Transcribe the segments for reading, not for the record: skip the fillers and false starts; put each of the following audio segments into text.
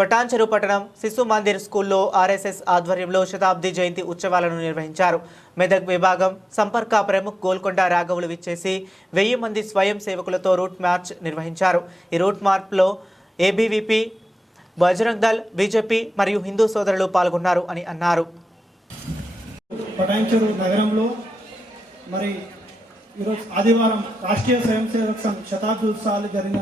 పటాన్చెరు పట్టణం శిశు మందిర్ స్కూల్లో ఆర్ఎస్ఎస్ ఆధ్వర్యంలో శతాబ్ది జయంతి ఉత్సవాలను నిర్వహించారు. మెదక్ విభాగం సంపర్క ప్రముఖ్ గోల్కొండ రాఘవులు విచ్చేసి 1000 మంది స్వయం సేవకులతో రూట్ మార్చ్ నిర్వహించారు. ఈ రూట్ మార్చ్లో ఏబీవీపీ, బజరంగ్ దళ్, బీజేపీ మరియు హిందూ సోదరులు పాల్గొన్నారు అని అన్నారు. పటాన్చెరు నగరంలో మరి ఈరోజు ఆదివారం రాష్ట్రీయ స్వయం సేవక సంఘ్ శతాబ్ది ఉత్సవాలు జరిగిన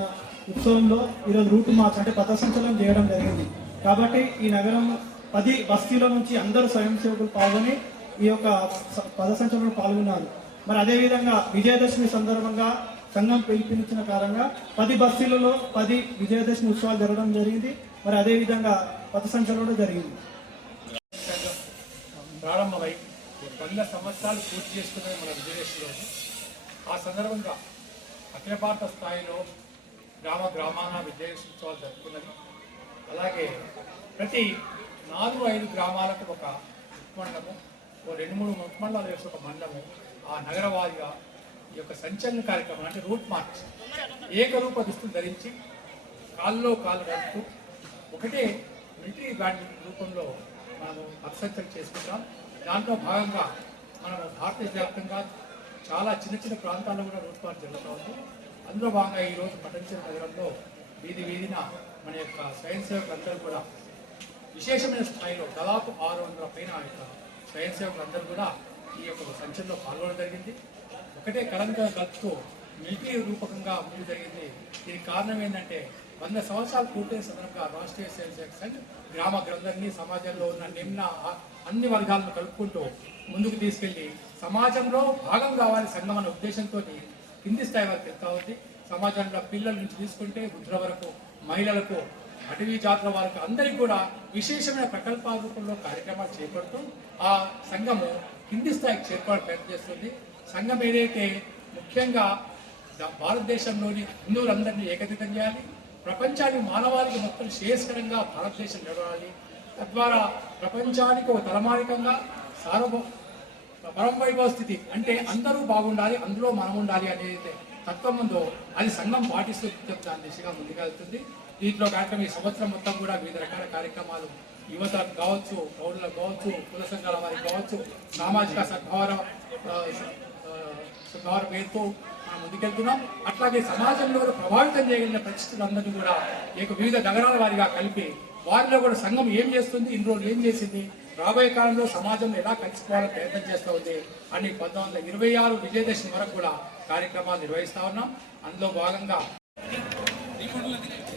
ఉత్సవంలో ఈరోజు రూట్ మార్చ్ అంటే పథసంచలనం చేయడం జరిగింది. కాబట్టి ఈ నగరం 10 బస్తీల నుంచి అందరూ స్వయం సేవకులు పాల్గొని ఈ యొక్క పథసంచలనంలో పాల్గొన్నారు. మరి అదేవిధంగా విజయదశమి సందర్భంగా సంఘం పిలుపునిచ్చిన కారణంగా 10 బస్తీలలో 10 విజయదశమి ఉత్సవాలు జరగడం జరిగింది. మరి అదేవిధంగా పథసంచలనం జరిగింది. ప్రారంభమై 100 సంవత్సరాలు పూర్తి చేసుకున్నది మన విజయదశమిలో. ఆ సందర్భంగా అఖిల భారత స్థాయిలో గ్రామాన విజయదశమి ఉత్సవాలు జరుపుకున్నది. అలాగే ప్రతి 4-5 గ్రామాలకు ఒక ఉపమండలము, 2-3 ఉపమండలాలు వేసి ఒక మండలము, ఆ నగరవాదిగా ఈ యొక్క సంచలన కార్యక్రమం అంటే రూట్ మార్చ్ ఏకరూప దుస్తులు ధరించి కాళ్ళు కలుపుతూ ఒకటే మిలిటరీ బ్యాండ్ రూపంలో మనము పథసంచలనం చేసుకుంటాం. దాంట్లో భాగంగా మనము భారతదేశ వ్యాప్తంగా చాలా చిన్న ప్రాంతాల్లో కూడా రూట్ మార్చ్ జరుగుతూ ఉంది. అందులో భాగంగా ఈరోజు పటాన్చెరు నగరంలో వీధిన మన యొక్క స్వయం సేవకులందరూ కూడా విశేషమైన స్థాయిలో దాదాపు 600 పైన యొక్క స్వయం సేవకులందరూ కూడా ఈ యొక్క సంచలనంలో పాల్గొనడం జరిగింది. ఒకటే కలంగా కలుపుతూ మిలిటరీ రూపకంగా ముందు జరిగింది. దీనికి కారణం ఏంటంటే 100 సంవత్సరాలు పూర్తయిన సందర్భంగా రాష్ట్రీయ స్వయం సేవక సంఘ్ గ్రామాగ్రంథాన్ని సమాజంలో ఉన్న నిమ్న అన్ని వర్గాలను కలుపుకుంటూ ముందుకు తీసుకెళ్లి సమాజంలో భాగం కావాలి సంఘం అనే ఉద్దేశంతో కింది స్థాయి వరకు వెళ్తా ఉంది. సమాజంలో పిల్లల నుంచి తీసుకుంటే వృద్ధుల వరకు, మహిళలకు, అటవీ జాతుల వారికి అందరికీ కూడా విశేషమైన ప్రకల్పాల రూపంలో కార్యక్రమాలు చేపడుతూ ఆ సంఘము కింది స్థాయికి చేరుకోవడానికి ప్రయత్నం చేస్తుంది. సంఘం ఏదైతే ముఖ్యంగా భారతదేశంలోని హిందువులందరినీ ఏకీకృతం చేయాలి, ప్రపంచానికి మానవాళికి మొత్తం శ్రేయస్కరంగా భారతదేశం నడవాలి, తద్వారా ప్రపంచానికి ఒక తలమానికంగా పరమవైభవ స్థితి అంటే అందరూ బాగుండాలి, అందులో మనం ఉండాలి అనేది తత్వం ఉందో అది సంఘం పాటిస్తూ దాని దిశగా ముందుకెళ్తుంది. దీంట్లో కార్యక్రమం ఈ సంవత్సరం మొత్తం కూడా వివిధ రకాల కార్యక్రమాలు యువతకు కావచ్చు, పౌరులకు కావచ్చు, కుల సంఘాల వారికి కావచ్చు, సామాజిక సద్భావన పేరుతో మనం ముందుకెళ్తున్నాం. అట్లాగే సమాజంలో ప్రభావితం చేయగలిగిన పరిస్థితులందరినీ కూడా వివిధ నగరాల వారిగా కలిపి వారిలో కూడా సంఘం ఏం చేస్తుంది, ఇన్ని రోజులు ఏం చేసింది, రాబోయే కాలంలో సమాజంలో ఎలా కలిసిపోవాలని ప్రయత్నం చేస్తూ ఉంది అని 1926 విజయదశమి వరకు కూడా కార్యక్రమాలు నిర్వహిస్తూ ఉన్నాం. అందులో భాగంగా